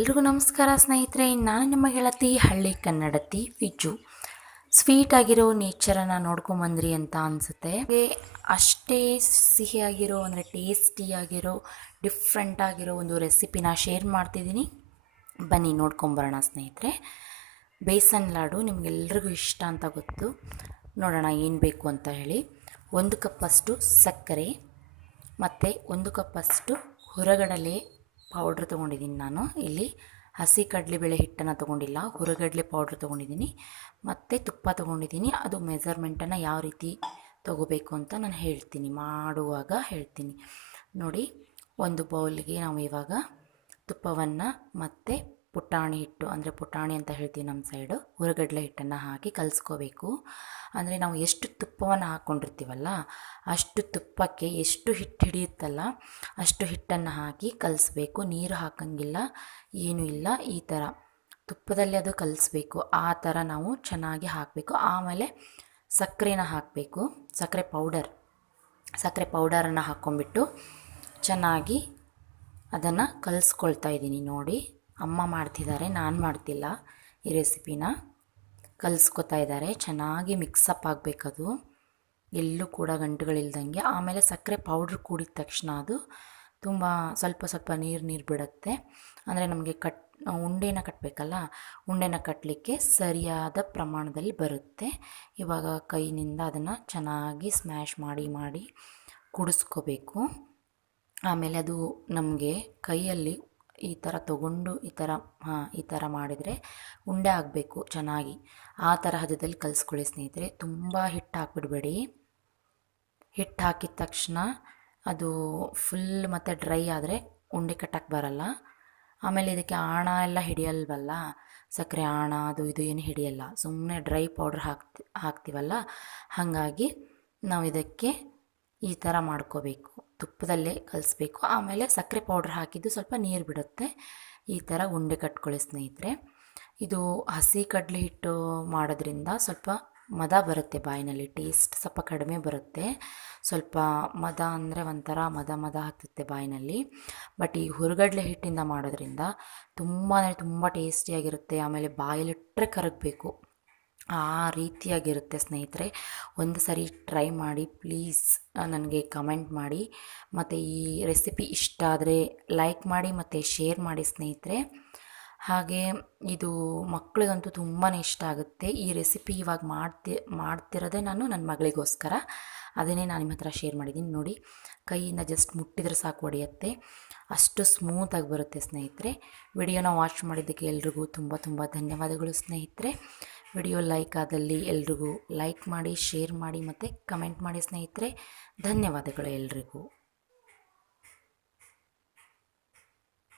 ಎಲ್ರಿಗೂ ನಮಸ್ಕಾರ ಸ್ನೇಹಿತರೆ. ನಾನು ನಿಮ್ಮ ಗೆಳತಿ ಹಳ್ಳಿ ಕನ್ನಡತಿ ವಿಜು. ಸ್ವೀಟ್ ಆಗಿರೋ ನೇಚರನ್ನು ನೋಡ್ಕೊಂಬಂದ್ರಿ ಅಂತ ಅನಿಸುತ್ತೆ. ಅಷ್ಟೇ ಸಿಹಿಯಾಗಿರೋ ಅಂದರೆ ಟೇಸ್ಟಿಯಾಗಿರೋ ಡಿಫ್ರೆಂಟ್ ಆಗಿರೋ ಒಂದು ರೆಸಿಪಿನ ಶೇರ್ ಮಾಡ್ತಿದ್ದೀನಿ. ಬನ್ನಿ ನೋಡ್ಕೊಂಬರೋಣ ಸ್ನೇಹಿತರೆ. ಬೇಸನ್ ಲಾಡು ನಿಮಗೆಲ್ರಿಗೂ ಇಷ್ಟ ಅಂತ ಗೊತ್ತು. ನೋಡೋಣ ಏನು ಬೇಕು ಅಂತ ಹೇಳಿ. 1 ಕಪ್ಪಷ್ಟು ಸಕ್ಕರೆ ಮತ್ತು 1 ಕಪ್ಪಷ್ಟು ಹುರಗಡಲೆ ಪೌಡ್ರ್ ತೊಗೊಂಡಿದ್ದೀನಿ. ನಾನು ಇಲ್ಲಿ ಹಸಿ ಕಡಲೆಬೇಳೆ ಹಿಟ್ಟನ್ನು ತೊಗೊಂಡಿಲ್ಲ, ಹುರಗಡಲೆ ಪೌಡ್ರ್ ತೊಗೊಂಡಿದ್ದೀನಿ ಮತ್ತು ತುಪ್ಪ ತೊಗೊಂಡಿದ್ದೀನಿ. ಅದು ಮೆಜರ್ಮೆಂಟನ್ನು ಯಾವ ರೀತಿ ತೊಗೋಬೇಕು ಅಂತ ನಾನು ಮಾಡುವಾಗ ಹೇಳ್ತೀನಿ ನೋಡಿ. ಒಂದು ಬೌಲ್ಗೆ ನಾವು ಇವಾಗ ತುಪ್ಪವನ್ನು ಮತ್ತು ಪುಟಾಣಿ ಹಿಟ್ಟು, ಅಂದರೆ ಪುಟಾಣಿ ಅಂತ ಹೇಳ್ತೀವಿ ನಮ್ಮ ಸೈಡು, ಹುರಗಡಲೆ ಹಿಟ್ಟನ್ನು ಹಾಕಿ ಕಲಿಸ್ಕೋಬೇಕು. ಅಂದರೆ ನಾವು ಎಷ್ಟು ತುಪ್ಪವನ್ನು ಹಾಕ್ಕೊಂಡಿರ್ತೀವಲ್ಲ ಅಷ್ಟು ತುಪ್ಪಕ್ಕೆ ಎಷ್ಟು ಹಿಟ್ಟು ಹಿಡಿಯುತ್ತಲ್ಲ ಅಷ್ಟು ಹಿಟ್ಟನ್ನು ಹಾಕಿ ಕಲಿಸ್ಬೇಕು. ನೀರು ಹಾಕಂಗಿಲ್ಲ, ಏನೂ ಇಲ್ಲ. ಈ ಥರ ತುಪ್ಪದಲ್ಲಿ ಅದು ಕಲಿಸ್ಬೇಕು. ಆ ಥರ ನಾವು ಚೆನ್ನಾಗಿ ಹಾಕಬೇಕು. ಆಮೇಲೆ ಸಕ್ಕರೆನ ಹಾಕಬೇಕು, ಸಕ್ಕರೆ ಪೌಡರನ್ನು ಹಾಕ್ಕೊಂಬಿಟ್ಟು ಚೆನ್ನಾಗಿ ಅದನ್ನು ಕಲಿಸ್ಕೊಳ್ತಾ ಇದ್ದೀನಿ ನೋಡಿ. ಅಮ್ಮ ಮಾಡ್ತಿದ್ದಾರೆ, ನಾನು ಮಾಡ್ತಿಲ್ಲ. ಈ ರೆಸಿಪಿನ ಕಲಿಸ್ಕೊತಾ ಇದ್ದಾರೆ. ಚೆನ್ನಾಗಿ ಮಿಕ್ಸಪ್ ಆಗಬೇಕದು, ಎಲ್ಲೂ ಕೂಡ ಗಂಟುಗಳಿಲ್ದಂಗೆ. ಆಮೇಲೆ ಸಕ್ಕರೆ ಪೌಡ್ರ್ ಕೂಡಿದ ತಕ್ಷಣ ಅದು ತುಂಬ ಸ್ವಲ್ಪ ನೀರು ಬಿಡುತ್ತೆ. ಅಂದರೆ ನಮಗೆ ಉಂಡೆನ ಕಟ್ಟಬೇಕಲ್ಲ, ಉಂಡೆನ ಕಟ್ಟಲಿಕ್ಕೆ ಸರಿಯಾದ ಪ್ರಮಾಣದಲ್ಲಿ ಬರುತ್ತೆ. ಇವಾಗ ಕೈನಿಂದ ಅದನ್ನು ಚೆನ್ನಾಗಿ ಸ್ಮ್ಯಾಶ್ ಮಾಡಿ ಕುಡಿಸ್ಕೋಬೇಕು. ಆಮೇಲೆ ಅದು ನಮಗೆ ಕೈಯಲ್ಲಿ ಈ ಥರ ತೊಗೊಂಡು ಈ ಥರ ಮಾಡಿದರೆ ಉಂಡೆ ಆಗಬೇಕು ಚೆನ್ನಾಗಿ. ಆ ಥರ ಹದದಲ್ಲಿ ಕಲಿಸ್ಕೊಳ್ಳಿ ಸ್ನೇಹಿತರೆ. ತುಂಬ ಹಿಟ್ಟು ಹಾಕ್ಬಿಡ್ಬೇಡಿ. ಹಿಟ್ಟು ಹಾಕಿದ ತಕ್ಷಣ ಅದು ಫುಲ್ ಮತ್ತು ಡ್ರೈ ಆದರೆ ಉಂಡೆ ಕಟ್ಟಕ್ಕೆ ಬರಲ್ಲ. ಆಮೇಲೆ ಇದಕ್ಕೆ ಆಣ ಎಲ್ಲ ಹಿಡಿಯಲ್ವಲ್ಲ, ಸಕ್ಕರೆ ಆಣ ಅದು ಇದು ಏನು ಹಿಡಿಯಲ್ಲ, ಸುಮ್ಮನೆ ಡ್ರೈ ಪೌಡ್ರ್ ಹಾಕ್ತೀವಲ್ಲ. ಹಾಗಾಗಿ ನಾವು ಇದಕ್ಕೆ ಈ ಥರ ಮಾಡ್ಕೋಬೇಕು, ತುಪ್ಪದಲ್ಲೇ ಕಲಿಸ್ಬೇಕು. ಆಮೇಲೆ ಸಕ್ಕರೆ ಪೌಡ್ರ್ ಹಾಕಿದ್ದು ಸ್ವಲ್ಪ ನೀರು ಬಿಡುತ್ತೆ. ಈ ಥರ ಉಂಡೆ ಕಟ್ಕೊಳ್ಳಿ ಸ್ನೇಹಿತರೆ. ಇದು ಹಸಿ ಕಡಲೆ ಹಿಟ್ಟು ಮಾಡೋದ್ರಿಂದ ಸ್ವಲ್ಪ ಮದ ಬರುತ್ತೆ ಬಾಯಿನಲ್ಲಿ, ಟೇಸ್ಟ್ ಸ್ವಲ್ಪ ಕಡಿಮೆ ಬರುತ್ತೆ. ಸ್ವಲ್ಪ ಮದ ಅಂದರೆ ಒಂಥರ ಮದ ಹತ್ತುತ್ತೆ ಬಾಯಿನಲ್ಲಿ. ಬಟ್ ಈ ಹುರಗಡಲೆ ಹಿಟ್ಟಿಂದ ಮಾಡೋದ್ರಿಂದ ತುಂಬ ಟೇಸ್ಟಿಯಾಗಿರುತ್ತೆ. ಆಮೇಲೆ ಬಾಯಲ್ಲಿಟ್ಟರೆ ಕರಗಬೇಕು, ಆ ರೀತಿಯಾಗಿರುತ್ತೆ ಸ್ನೇಹಿತರೆ. ಒಂದು ಸರಿ ಟ್ರೈ ಮಾಡಿ ಪ್ಲೀಸ್, ನನಗೆ ಕಮೆಂಟ್ ಮಾಡಿ. ಮತ್ತು ಈ ರೆಸಿಪಿ ಇಷ್ಟ ಆದರೆ ಲೈಕ್ ಮಾಡಿ ಮತ್ತು ಶೇರ್ ಮಾಡಿ ಸ್ನೇಹಿತರೆ. ಹಾಗೆ ಇದು ಮಕ್ಕಳಿಗಂತೂ ತುಂಬಾ ಇಷ್ಟ ಆಗುತ್ತೆ. ಈ ರೆಸಿಪಿ ಇವಾಗ ಮಾಡ್ತಿರೋದೇ ನಾನು ನನ್ನ ಮಗಳಿಗೋಸ್ಕರ. ಅದನ್ನೇ ನಾನು ನಿಮ್ಮ ಹತ್ರ ಶೇರ್ ಮಾಡಿದ್ದೀನಿ ನೋಡಿ. ಕೈಯಿಂದ ಜಸ್ಟ್ ಮುಟ್ಟಿದ್ರೆ ಸಾಕು ಹೊಡೆಯುತ್ತೆ, ಅಷ್ಟು ಸ್ಮೂತಾಗಿ ಬರುತ್ತೆ ಸ್ನೇಹಿತರೆ. ವಿಡಿಯೋನ ವಾಚ್ ಮಾಡಿದ್ದಕ್ಕೆ ಎಲ್ರಿಗೂ ತುಂಬ ಧನ್ಯವಾದಗಳು ಸ್ನೇಹಿತರೆ. ವಿಡಿಯೋ ಲೈಕ್ ಆದಲ್ಲಿ ಎಲ್ರಿಗೂ ಲೈಕ್ ಮಾಡಿ, ಶೇರ್ ಮಾಡಿ ಮತ್ತು ಕಮೆಂಟ್ ಮಾಡಿ ಸ್ನೇಹಿತರೆ. ಧನ್ಯವಾದಗಳು ಎಲ್ರಿಗೂ.